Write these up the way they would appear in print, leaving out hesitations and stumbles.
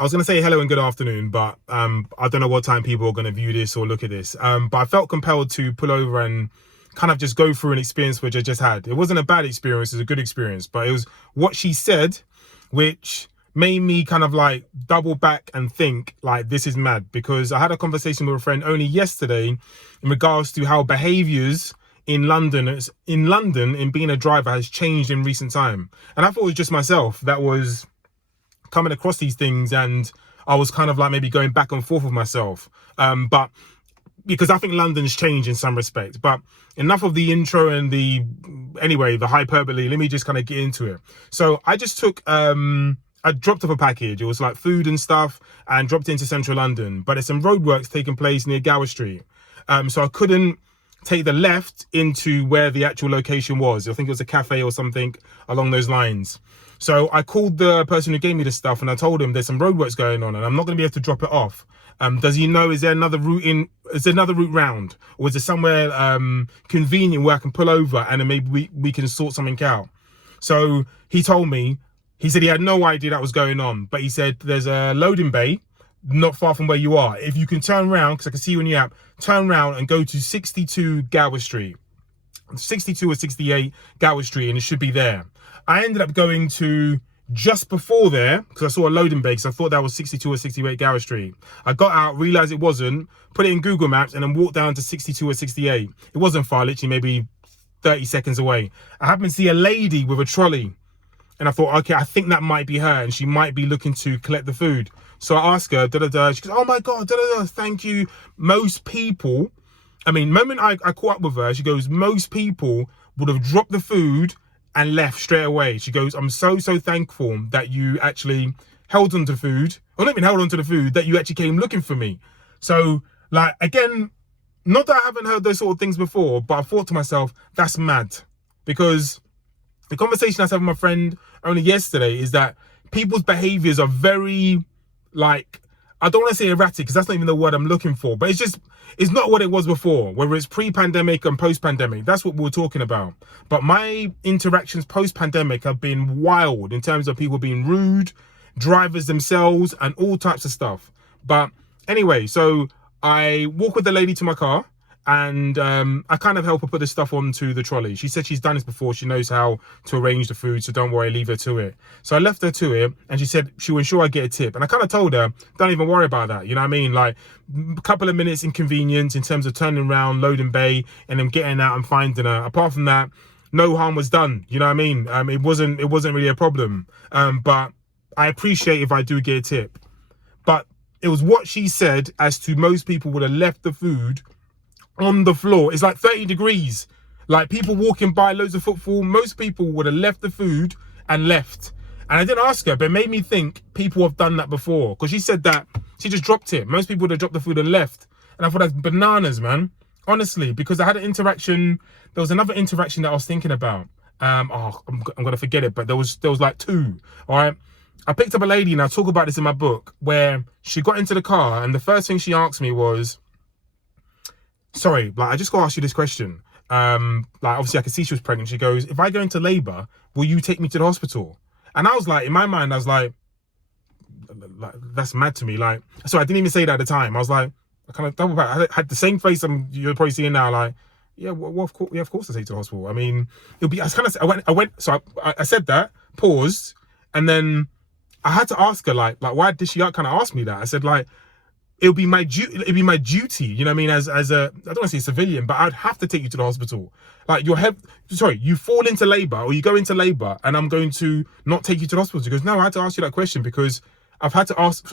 I was going to say hello and good afternoon, but I don't know what time people are going to view this or look at this. But I felt compelled to pull over and kind of just go through an experience which I just had. It wasn't a bad experience, it was a good experience, but it was what she said, which made me kind of like double back and think like, this is mad, because I had a conversation with a friend only yesterday in regards to how behaviours in London in being a driver has changed in recent time. And I thought it was just myself that was coming across these things, and I was kind of like maybe going back and forth with myself. But because I think London's changed in some respects. But enough of the intro and the hyperbole. Let me just kind of get into it. So I just took I dropped off a package. It was like food and stuff, and dropped it into central London. But there's some roadworks taking place near Gower Street. So I couldn't take the left into where the actual location was. I think it was a cafe or something along those lines. So I called the person who gave me the stuff and I told him there's some roadworks going on and I'm not going to be able to drop it off. Does he know, is there another route round? Or is there somewhere convenient where I can pull over and then maybe we can sort something out? So he told me, he said he had no idea that was going on, but he said there's a loading bay not far from where you are. If you can turn around, because I can see you on your app, turn around and go to 62 Gower Street. 62 or 68 Gower Street, and it should be there. I ended up going to just before there, because I saw a loading bay, because I thought that was 62 or 68 Gower Street. I got out, realised it wasn't, put it in Google Maps, and then walked down to 62 or 68. It wasn't far, literally maybe 30 seconds away. I happened to see a lady with a trolley, and I thought, okay, I think that might be her, and she might be looking to collect the food. So I asked her, she goes, oh my God, thank you. Most people, moment I caught up with her, she goes, most people would have dropped the food and left straight away. She goes, I'm so thankful that you actually held on to food, or not even held on to the food, that you actually came looking for me. So, like, again, not that I haven't heard those sort of things before, but I thought to myself, that's mad. Because the conversation I had with my friend only yesterday is that people's behaviours are very, like, I don't want to say erratic, because that's not even the word I'm looking for, but it's not what it was before, whether it's pre-pandemic and post-pandemic. That's what we're talking about. But my interactions post-pandemic have been wild in terms of people being rude, drivers themselves, and all types of stuff. But anyway, so I walk with the lady to my car, and I kind of help her put the stuff onto the trolley. She said she's done this before. She knows how to arrange the food, so don't worry, leave her to it. So I left her to it, and she said she'll ensure I get a tip. And I kind of told her, don't even worry about that. You know what I mean? Like, a couple of minutes inconvenience in terms of turning around, loading bay, and then getting out and finding her. Apart from that, no harm was done. You know what I mean? It wasn't really a problem. But I appreciate if I do get a tip. But it was what she said as to most people would have left the food on the floor. It's like 30 degrees. Like, people walking by, loads of footfall. Most people would have left the food and left. And I didn't ask her, but it made me think people have done that before. Because she said that she just dropped it. Most people would have dropped the food and left. And I thought that's bananas, man. Honestly, because I had an interaction. There was another interaction that I was thinking about. I'm going to forget it, but there was like two. All right. I picked up a lady, and I talk about this in my book, where she got into the car, and the first thing she asked me was, sorry, like, I just got to ask you this question. Like, obviously I could see she was pregnant. She goes, if I go into labour, will you take me to the hospital? And I was like, in my mind, I was like, that's mad to me. Like, so I didn't even say that at the time. I was like, I kind of double back. I had the same face you're probably seeing now. Like, yeah, well, of course, I take you to the hospital. I mean, it'll be, so I said that, paused, and then I had to ask her, like, why did she kind of ask me that? I said, like, it'd be my duty, you know what I mean, as a, I don't want to say civilian, but I'd have to take you to the hospital. Like, you fall into labour, or you go into labour, and I'm going to not take you to the hospital. She goes, no, I had to ask you that question because I've had to ask,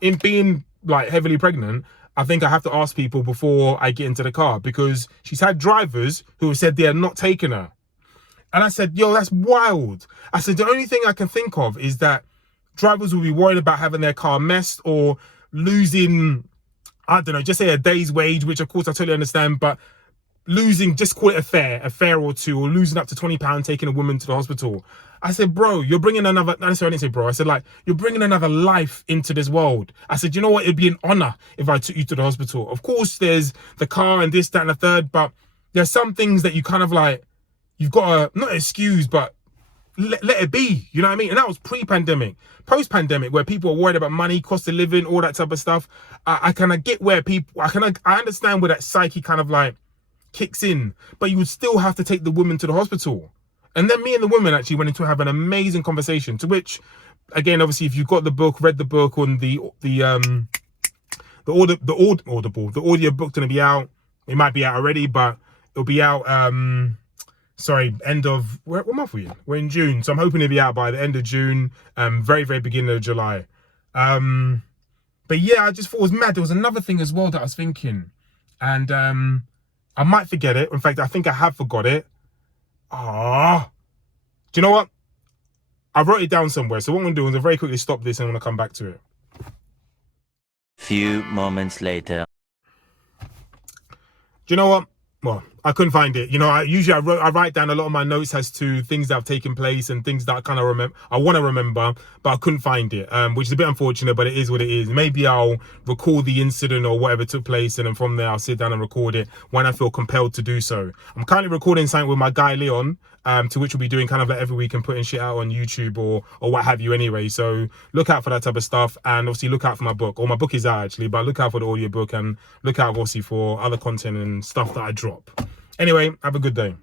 in being, like, heavily pregnant, I think I have to ask people before I get into the car, because she's had drivers who have said they are not taking her. And I said, yo, that's wild. I said, the only thing I can think of is that drivers will be worried about having their car messed, or losing, I don't know, just say a day's wage, which of course I totally understand, but losing, just call it a fare or two, or losing up to £20 taking a woman to the hospital. I said, bro, you're bringing another, I didn't say bro, I said, like, you're bringing another life into this world. I said, you know what, it'd be an honour if I took you to the hospital. Of course, there's the car and this, that, and the third, but there's some things that you kind of like, you've got to, not excuse, but let it be. You know what I mean? And that was pre-pandemic. Post-pandemic, where people were worried about money, cost of living, all that type of stuff. I kind of get where people, I understand where that psyche kind of like kicks in, but you would still have to take the woman to the hospital. And then me and the woman actually went into have an amazing conversation, to which, again, obviously, if you've got the book, read the book on the audio book's gonna be out. It might be out already, but it'll be out sorry, end of what month are we in? We're in June, so I'm hoping it'll be out by the end of June, very beginning of July. But yeah, I just thought it was mad. There was another thing as well that I was thinking, and I might forget it. In fact, I think I have forgot it. Do you know what? I wrote it down somewhere, so what I'm gonna do is very quickly stop this and I'm gonna come back to it. Few moments later. Do you know what? Well, I couldn't find it. You know, I write down a lot of my notes as to things that have taken place and things that I kind of remember, I want to remember, but I couldn't find it, which is a bit unfortunate, but it is what it is. Maybe I'll record the incident or whatever took place, and then from there I'll sit down and record it when I feel compelled to do so. I'm currently recording something with my guy Leon, to which we'll be doing kind of like every week and putting shit out on YouTube or what have you anyway. So look out for that type of stuff, and obviously look out for my book. Or my book is out actually, but look out for the audio book and look out obviously for other content and stuff that I drop. Anyway, have a good day.